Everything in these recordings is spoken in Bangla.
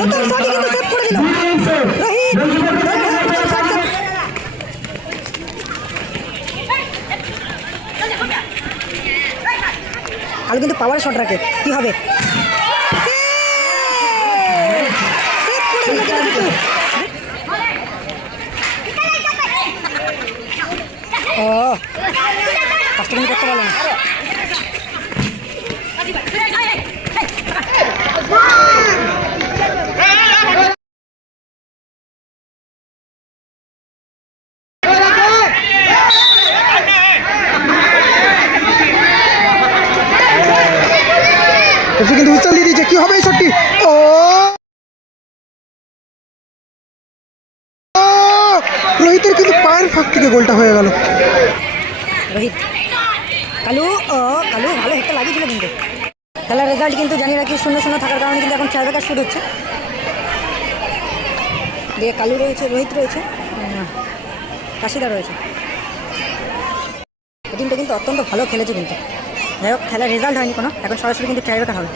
প্রথম কিন্তু কালু কিন্তু পাওয়ার শট রাখে। কি হবে। ও। পাঁচটা কিন্তু করতে পারল না এসে কিন্তু হুইসেল দিয়ে দিয়েছে কি হবে এই শটটি ও ও! রোহিতের কিন্তু পায়ের ফাঁক থেকে গোলটা হয়ে গেল। রোহিত। কালু ও কালু ভালো হেডটা লাগিয়েছিল কিন্তু। খেলার রেজাল্ট কিন্তু জানি রাখি শূন্য শূন্য থাকার কারণে কিন্তু এখন চার বেকার শুট হচ্ছে। দিয়ে কালু রয়েছে রোহিত রয়েছে কাশিদা রয়েছে। টিমটা কিন্তু অত্যন্ত ভালো খেলেছে কিন্তু। যাই হোক খেলার রেজাল্ট হয়নি কোনো এখন সরাসরি কিন্তু চার বেকার হবে।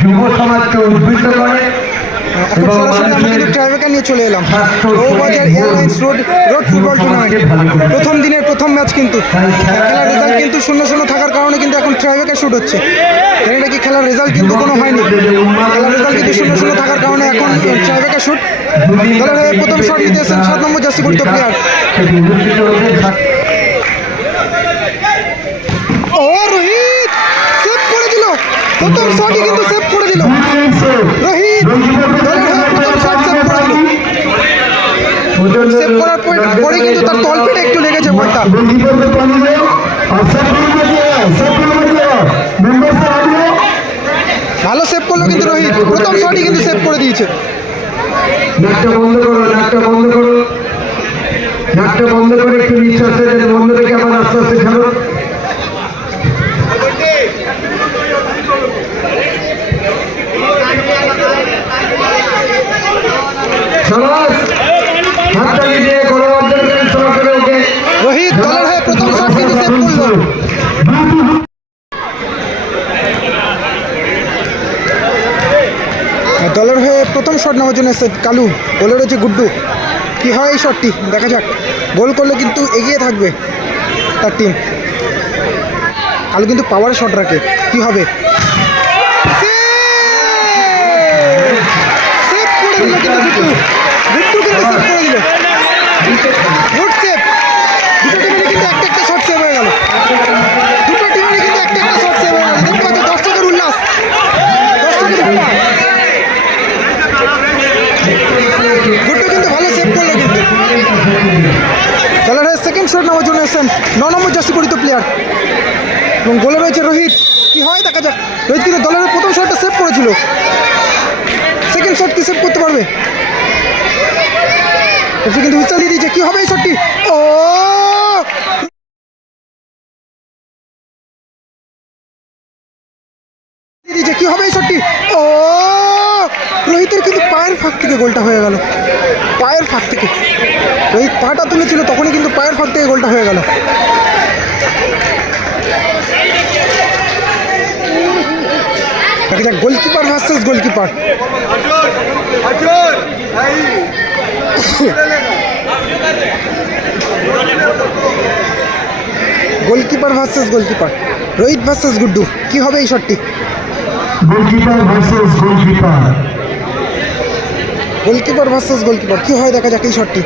যুব সমাজকে উদ্বুদ্ধ করে এখন সরাসরি আমরা কিন্তু ট্রাইবেকার নিয়ে চলে এলাম। Bowbazar airlines road road football tournament প্রথম দিনের প্রথম ম্যাচ কিন্তু। খেলার রেজাল্ট কিন্তু শূন্য শূন্য থাকার কারণে কিন্তু এখন ট্রাইবেকার শুট হচ্ছে। জানি নাকি খেলার রেজাল্ট কিন্তু কোনো হয়নি। খেলার রেজাল্ট কিন্তু শূন্য শূন্য থাকার কারণে এখন ট্রাইবেকার শুট দলের প্রথম শট নিতে এসেছেন সাত নম্বর জার্সি পরিত প্লেয়ার ও রোহিত! সেভ করে দিল। প্রথম শটই কিন্তু সেভ করে দিল। রোহিত! সেভ করার পর পরে কিন্তু তার তলপেটে একটু লেগেছে বলটা। ভালো সেভ করল কিন্তু রোহিত। প্রথম শটই কিন্তু সেভ করে দিয়েছে। নাটটা বন্ধ করো নাটটা বন্ধ করো। নাটটা বন্ধ করে একটু নিঃশ্বাসে বন্ধ রেখে আবার আস্তে আস্তে খেলো সমাজ হাততালি দলের হয়ে প্রথম শট নেওয়ার জন্য এসেছে কালু। গোলে রয়েছে গুড্ডু। কি হয় এই শটটি? দেখা যাক। গোল করলে কিন্তু এগিয়ে থাকবে তার টিম কালু কিন্তু পাওয়ার শট রাখে। কি হবে? কিন্তু গুড সেভ দুটো টিমেরই কিন্তু একটা একটা শট সেভ হয়ে গেল দুটো কিন্তু একটা একটা শট সেভ হয়ে গেল দেখতে পাচ্ছ দর্শকের উল্লাস দর্শকের উল্লাস কিন্তু ভালো সেভ করল কিন্তু খেলার সেকেন্ড শট নেওয়ার জন্য এসেছেন ন নম্বর জার্সি পরিত প্লেয়ার এবং গোলে রয়েছে রোহিত কি হয় দেখা যাক রোহিত কিন্তু দলের প্রথম শটটা সেভ করেছিল সেকেন্ড শট কি সেভ করতে পারবে? এসে কিন্তু হুইসেল দিয়ে দিয়েছে। কি হবে এই শটটি? ও! দিয়ে দিয়েছে। কি হবে এই শটটি? ও! রোহিতের কিন্তু পায়ের ফাঁক থেকে গোলটা হয়ে গেল। পায়ের ফাঁক থেকে। রোহিত পাটা তুলেছিল, তখনই কিন্তু পায়ের ফাঁক থেকে গোলটা হয়ে গেল। Goalkeeper versus goalkeeper goalkeeper versus goalkeeper Rohit versus Guddu কি হবে এই শটটি goalkeeper versus goalkeeper goalkeeper versus goalkeeper কি হয় দেখা যাক এই শটটি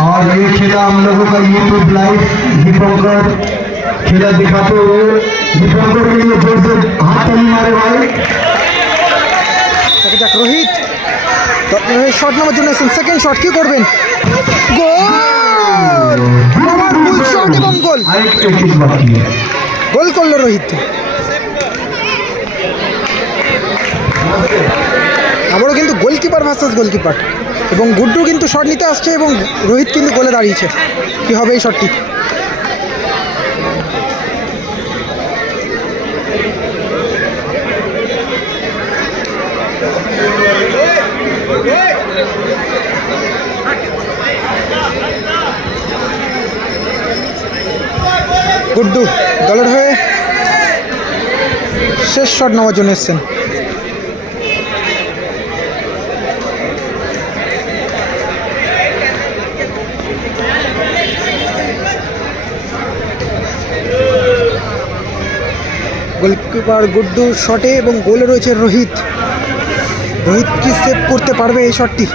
और ये खेला हम लोगों का यूट्यूब लाइव दीपंकर खेला दिखाते हुए दीपंकर के लिए जोर से हाथ ताली मारे भाई দেখা যাক রোহিত শট নেওয়ার জন্য এসেছেন সেকেন্ড শট কি করবেন গোল পাওয়ারফুল শট এবং গোল আরেকটা কিক বাকি है গোল করলো রোহিত আবারও কিন্তু গোলকিপার ভার্সেস গোলকিপার এবং গুড্ডু কিন্তু শট নিতে আসছে এবং রোহিত কিন্তু গোলে দাঁড়িয়েছে কি হবে এই শটটি গুড্ডু দলের হয়ে শেষ শট নেওয়ার জন্য এসছেন। গোলকিপার গুড্ডু শটে এবং গোলে রয়েছে রোহিত। রোহিত কি সেভ করতে পারবে এই শটটি।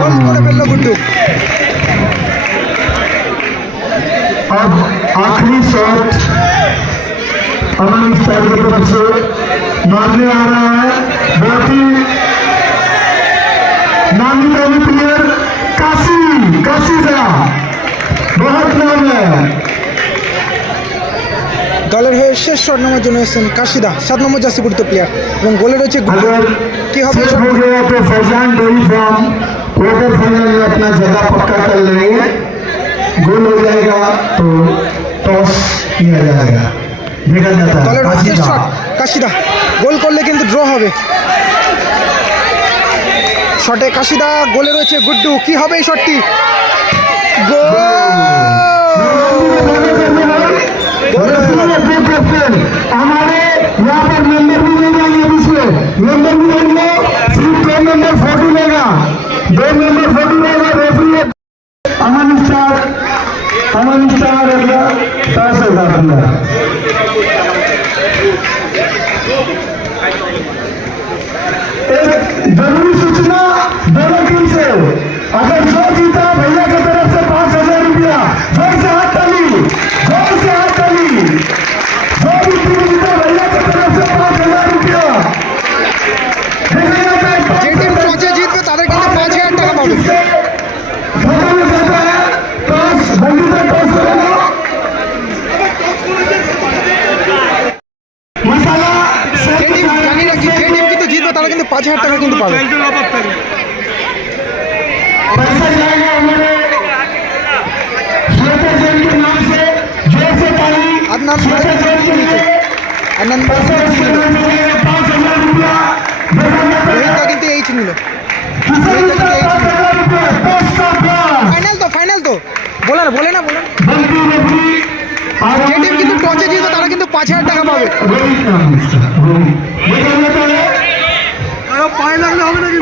গোল করে ফেললো গুড্ডু अब आखिरी शॉट अमन स्टार की तरफ से मारने आ रहा है बहुत ही नामी दामी प्लेयर काशी काशी का बहुत नाम है দলের হয়ে শেষ শট নেওয়ার জন্য এসেছেন কাশিদা সাত নম্বর জার্সি পরিত প্লেয়ার এবং গোলে রয়েছে গুড্ডু अगर কি হবে এই सेट हो শটটি? गया तो Faizan dairy farm quarter final में अपना जगह पक्का कर लेंगे गोल हो जाएगा तो टॉस किया जाएगा देखा जाता है দলের হয়ে শেষ काशीदा। শট কাশিদা গোল করলে কিন্তু ড্র হবে শটে কাশিদা গোলে রয়েছে গুড্ডু কি হবে এই শটটি গোল হাজার টাকা কিন্তু পাবে। আপনার ফাইনাল তো ফাইনাল তো। বলে না বলে না বলে কিন্তু তারা কিন্তু পাঁচ হাজার টাকা পাবে।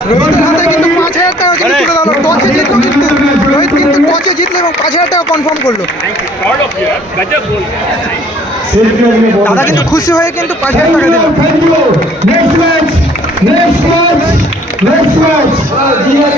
রোহিতের হাতে কিন্তু পাঁচ হাজার টাকা কিন্তু তুলে দিল টসে জিতলো কিন্তু রোহিত কিন্তু টসে জিতলো এবং পাঁচ হাজার টাকা কনফার্ম করল দাদা কিন্তু খুশি হয়ে কিন্তু পাঁচ হাজার টাকা দিল next match next match next match Zia